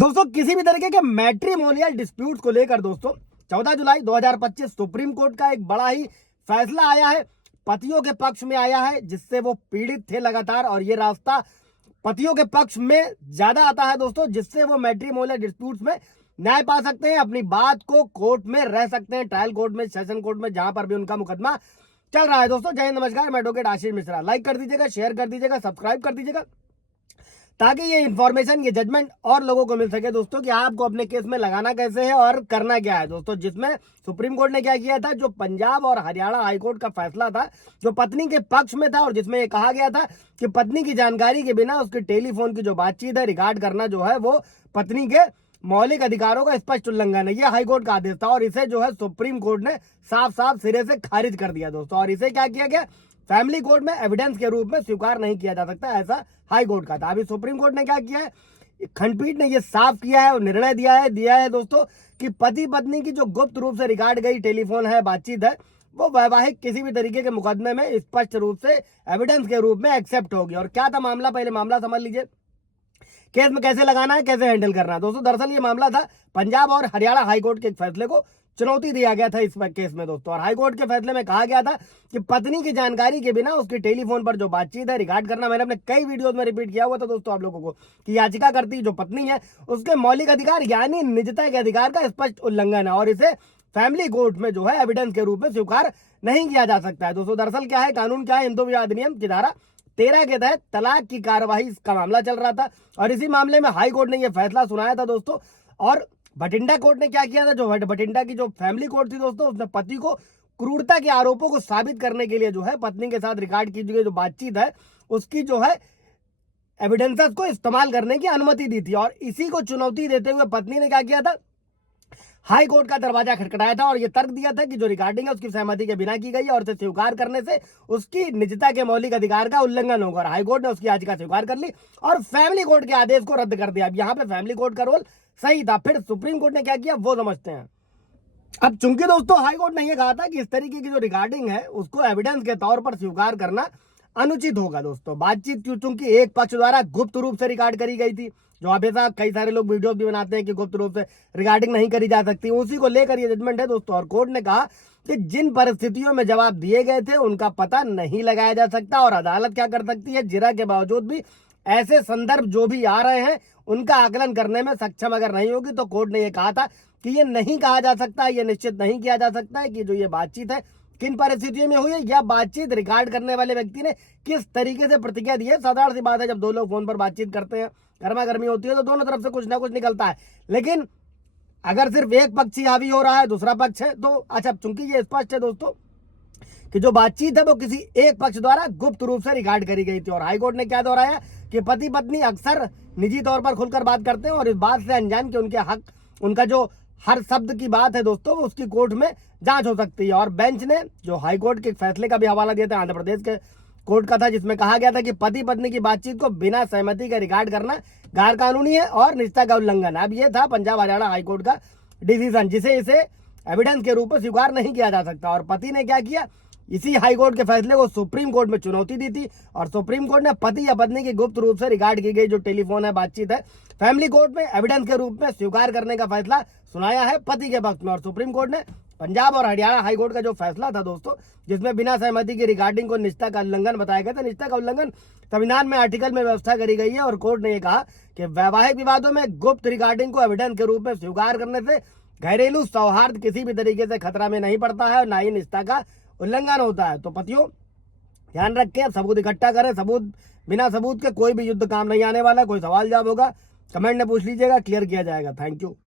दोस्तों किसी भी तरीके के मैट्रिमोनियल डिस्प्यूट्स को लेकर दोस्तों 14 जुलाई 2025 सुप्रीम कोर्ट का एक बड़ा ही फैसला आया है, पतियों के पक्ष में आया है, जिससे वो पीड़ित थे लगातार। और ये रास्ता पतियों के पक्ष में ज्यादा आता है दोस्तों, जिससे वो मैट्रिमोनियल डिस्प्यूट्स में न्याय पा सकते हैं, अपनी बात को कोर्ट में रह सकते हैं, ट्रायल कोर्ट में, सेशन कोर्ट में, जहां पर भी उनका मुकदमा चल रहा है। दोस्तों जय हिंद, नमस्कार, मैं एडवोकेट आशीष मिश्रा। लाइक कर दीजिएगा, शेयर कर दीजिएगा, सब्सक्राइब कर दीजिएगा, ताकि ये इंफॉर्मेशन, ये जजमेंट और लोगों को मिल सके दोस्तों कि आपको अपने केस में लगाना कैसे है और करना क्या है दोस्तों। जिसमें सुप्रीम कोर्ट ने क्या किया था, जो पंजाब और हरियाणा हाईकोर्ट का फैसला था जो पत्नी के पक्ष में था, और जिसमें ये कहा गया था कि पत्नी की जानकारी के बिना उसके टेलीफोन की जो बातचीत है, रिकॉर्ड करना जो है, वो पत्नी के मौलिक अधिकारों का स्पष्ट उल्लंघन है। यह हाईकोर्ट का आदेश था और इसे जो है सुप्रीम कोर्ट ने साफ साफ सिरे से खारिज कर दिया दोस्तों। और इसे क्या किया गया, फैमिली कोर्ट में एविडेंस के रूप में स्वीकार नहीं किया जा सकता, ऐसा हाई कोर्ट का था। अभी सुप्रीम कोर्ट ने क्या किया है, खंडपीठ ने यह साफ किया है और निर्णय दिया है दोस्तों कि पति पत्नी की जो गुप्त रूप से रिकॉर्ड गई टेलीफोन है, बातचीत है, वो वैवाहिक किसी भी तरीके के मुकदमे में स्पष्ट रूप से एविडेंस के रूप में एक्सेप्ट होगी। और क्या था मामला, पहले मामला समझ लीजिए, केस में कैसे लगाना है, कैसे हैंडल करना है दोस्तों। दरअसल ये मामला था पंजाब और हरियाणा हाईकोर्ट के एक फैसले को चुनौती दिया गया था इस केस में दोस्तों। और हाईकोर्ट के फैसले में कहा गया था कि पत्नी की जानकारी के बिना उसकी टेलीफोन पर जो बातचीत है, रिकॉर्ड करना, मैंने अपने कई वीडियोस में रिपीट किया हुआ था दोस्तों आप लोगों को, कि याचिका करती जो पत्नी है उसके मौलिक अधिकार यानी निजता के अधिकार का स्पष्ट उल्लंघन है और इसे फैमिली कोर्ट में जो है एविडेंस के रूप में स्वीकार नहीं किया जा सकता है दोस्तों। दरअसल क्या है, कानून क्या है, हिंदू विवाह अधिनियम की धारा 13 के तहत तलाक की कार्रवाई का मामला चल रहा था और इसी मामले में हाई कोर्ट ने यह फैसला सुनाया था दोस्तों। और भटिंडा कोर्ट ने क्या किया था, जो भटिंडा की जो फैमिली कोर्ट थी दोस्तों, उसने पति को क्रूरता के आरोपों को साबित करने के लिए जो है पत्नी के साथ रिकॉर्ड की गई जो बातचीत है उसकी जो है एविडेंसेस को इस्तेमाल करने की अनुमति दी थी। और इसी को चुनौती देते हुए पत्नी ने क्या किया था, हाई कोर्ट का दरवाजा खटखटाया था और यह तर्क दिया था कि जो रिकॉर्डिंग है उसकी सहमति के बिना की गई है और इसे स्वीकार करने से उसकी निजता के मौलिक अधिकार का उल्लंघन होगा। हाई कोर्ट ने उसकी याचिका स्वीकार कर ली और फैमिली कोर्ट के आदेश को रद्द कर दिया। अब यहाँ पे फैमिली कोर्ट का रोल सही था। फिर सुप्रीम कोर्ट ने क्या किया वो समझते हैं। अब चूंकि दोस्तों हाई कोर्ट ने यह कहा था कि इस तरीके की जो रिकॉर्डिंग है उसको एविडेंस के तौर पर स्वीकार करना अनुचित होगा दोस्तों। बातचीत चूंकि एक पक्ष द्वारा गुप्त रूप से रिकॉर्ड करी गई थी, जो हमेशा कई सारे लोग वीडियो भी बनाते हैं कि गुप्त रूप से रिकॉर्डिंग नहीं करी जा सकती, उसी को लेकर ये जजमेंट है दोस्तों। और कोर्ट ने कहा कि जिन परिस्थितियों में जवाब दिए गए थे उनका पता नहीं लगाया जा सकता और अदालत क्या कर सकती है, जिरह के बावजूद भी ऐसे संदर्भ जो भी आ रहे हैं उनका आकलन करने में सक्षम अगर नहीं होगी, तो कोर्ट ने यह कहा था कि ये नहीं कहा जा सकता, ये निश्चित नहीं किया जा सकता है कि जो ये बातचीत है किन परिस्थितियों में हुई है, या बातचीत रिकॉर्ड करने वाले व्यक्ति ने किस तरीके से प्रतिक्रिया दी है। साधारण सी बात है, जब दो लोग फोन पर बातचीत करते हैं, गर्मा गर्मी होती है, तो दोनों तरफ से कुछ ना कुछ निकलता है। लेकिन अगर सिर्फ एक पक्ष ही हावी हो रहा है, दूसरा पक्ष है, तो अच्छा चूंकि ये स्पष्ट है दोस्तों कि जो बातचीत है वो किसी एक पक्ष द्वारा गुप्त रूप से रिकॉर्ड करी गई थी। और हाईकोर्ट ने क्या दोहराया कि पति पत्नी अक्सर निजी तौर पर खुलकर बात करते हैं और इस बात से अनजान कि उनके हक, उनका जो हर शब्द की बात है दोस्तों, उसकी कोर्ट में जांच हो सकती है। और बेंच ने जो हाईकोर्ट के फैसले का भी हवाला दिया था, आंध्र प्रदेश के कोर्ट का था, जिसमें कहा गया था कि पति पत्नी की बातचीत को बिना सहमति के रिकॉर्ड करना गैर कानूनी है और निजता का उल्लंघन है। अब यह था पंजाब हरियाणा हाईकोर्ट का डिसीजन, जिसे इसे एविडेंस के रूप में स्वीकार नहीं किया जा सकता। और पति ने क्या किया, इसी हाईकोर्ट के फैसले को सुप्रीम कोर्ट में चुनौती दी थी और सुप्रीम कोर्ट ने पति या पत्नी की गुप्त रूप से रिकॉर्ड की गई जो टेलीफोन है, बातचीत है, फैमिली कोर्ट में एविडेंस के रूप में स्वीकार करने का फैसला सुनाया है पति के पक्ष में। और सुप्रीम कोर्ट ने पंजाब और हरियाणा हाईकोर्ट का जो फैसला था दोस्तों, जिसमें बिना सहमति की रिकॉर्डिंग को निजता का उल्लंघन बताया गया था, निजता का उल्लंघन संविधान में आर्टिकल में व्यवस्था करी गई है। और कोर्ट ने यह कहा कि वैवाहिक विवादों में गुप्त रिकॉर्डिंग को एविडेंस के रूप में स्वीकार करने से घरेलू सौहार्द किसी भी तरीके से खतरा में नहीं पड़ता है और ना ही निजता का उल्लंघन होता है। तो पतियों ध्यान रखें, सबूत इकट्ठा करें, सबूत बिना सबूत के कोई भी युद्ध काम नहीं आने वाला। कोई सवाल जवाब होगा कमेंट में पूछ लीजिएगा, क्लियर किया जाएगा। Thank you.